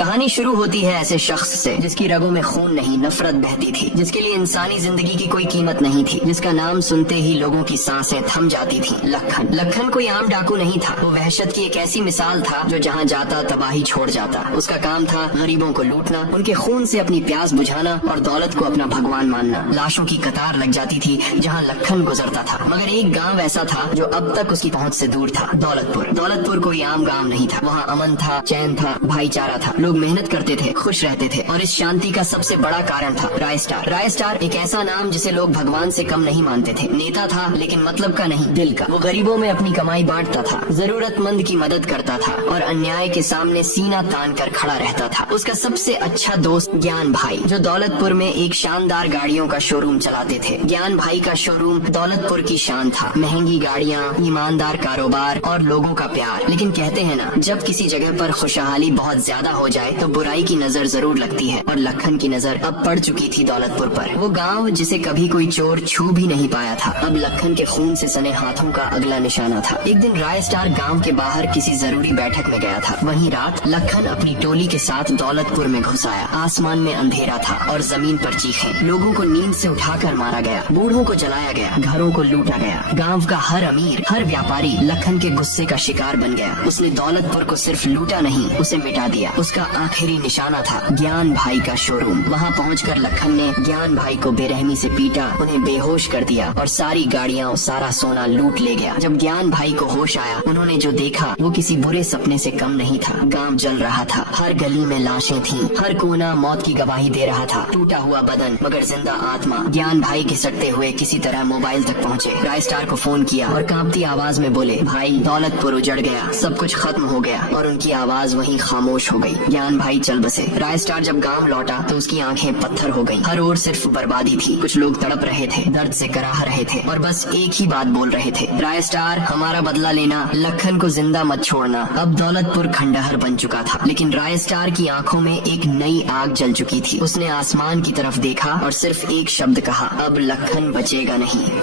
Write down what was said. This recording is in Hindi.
कहानी शुरू होती है ऐसे शख्स से जिसकी रगों में खून नहीं नफरत बहती थी, जिसके लिए इंसानी जिंदगी की कोई कीमत नहीं थी, जिसका नाम सुनते ही लोगों की सांसें थम जाती थी। लखन। लखन कोई आम डाकू नहीं था, वो वहशत की एक ऐसी मिसाल था जो जहाँ जाता तबाही छोड़ जाता। उसका काम था गरीबों को लूटना, उनके खून से अपनी प्यास बुझाना और दौलत को अपना भगवान मानना। लाशों की कतार लग जाती थी जहाँ लखन गुजरता था, मगर एक गाँव ऐसा था जो अब तक उसकी पहुँच से दूर था। दौलतपुर। दौलतपुर कोई आम गाँव नहीं था, वहाँ अमन था, चैन था, भाईचारा था, लोग मेहनत करते थे, खुश रहते थे। और इस शांति का सबसे बड़ा कारण था राय स्टार। राय स्टार एक ऐसा नाम जिसे लोग भगवान से कम नहीं मानते थे। नेता था लेकिन मतलब का नहीं, दिल का। वो गरीबों में अपनी कमाई बांटता था, जरूरतमंद की मदद करता था और अन्याय के सामने सीना तान कर खड़ा रहता था। उसका सबसे अच्छा दोस्त ज्ञान भाई, जो दौलतपुर में एक शानदार गाड़ियों का शोरूम चलाते थे। ज्ञान भाई का शोरूम दौलतपुर की शान था, महंगी गाड़ियाँ, ईमानदार कारोबार और लोगों का प्यार। लेकिन कहते हैं ना, जब किसी जगह पर खुशहाली बहुत ज्यादा हो जाए तो बुराई की नजर जरूर लगती है, और लखन की नजर अब पड़ चुकी थी दौलतपुर पर। वो गांव जिसे कभी कोई चोर छू भी नहीं पाया था, अब लखन के खून से सने हाथों का अगला निशाना था। एक दिन राय स्टार गांव के बाहर किसी जरूरी बैठक में गया था। वहीं रात लखन अपनी टोली के साथ दौलतपुर में घुस आया। आसमान में अंधेरा था और जमीन पर चीखें। लोगों को नींद से उठाकर मारा गया, बूढ़ों को जलाया गया, घरों को लूटा गया। गाँव का हर अमीर, हर व्यापारी लखन के गुस्से का शिकार बन गया। उसने दौलतपुर को सिर्फ लूटा नहीं, उसे मिटा दिया। उसका आखिरी निशाना था ज्ञान भाई का शोरूम। वहाँ पहुंचकर लखन ने ज्ञान भाई को बेरहमी से पीटा, उन्हें बेहोश कर दिया और सारी गाड़ियाँ, सारा सोना लूट ले गया। जब ज्ञान भाई को होश आया, उन्होंने जो देखा वो किसी बुरे सपने से कम नहीं था। गांव जल रहा था, हर गली में लाशें थीं, हर कोना मौत की गवाही दे रहा था। टूटा हुआ बदन मगर जिंदा आत्मा। ज्ञान भाई घिसटते हुए किसी तरह मोबाइल तक पहुँचे, राय स्टार को फोन किया और कांपती आवाज में बोले, भाई दौलतपुर उजड़ गया, सब कुछ खत्म हो गया। और उनकी आवाज वहीं खामोश हो गई। ज्ञान भाई चल बसे। राय स्टार जब गांव लौटा तो उसकी आंखें पत्थर हो गईं। हर ओर सिर्फ बर्बादी थी। कुछ लोग तड़प रहे थे, दर्द से कराह रहे थे और बस एक ही बात बोल रहे थे, राय स्टार हमारा बदला लेना, लखन को जिंदा मत छोड़ना। अब दौलतपुर खंडहर बन चुका था, लेकिन राय स्टार की आंखों में एक नई आग जल चुकी थी। उसने आसमान की तरफ देखा और सिर्फ एक शब्द कहा, अब लखन बचेगा नहीं।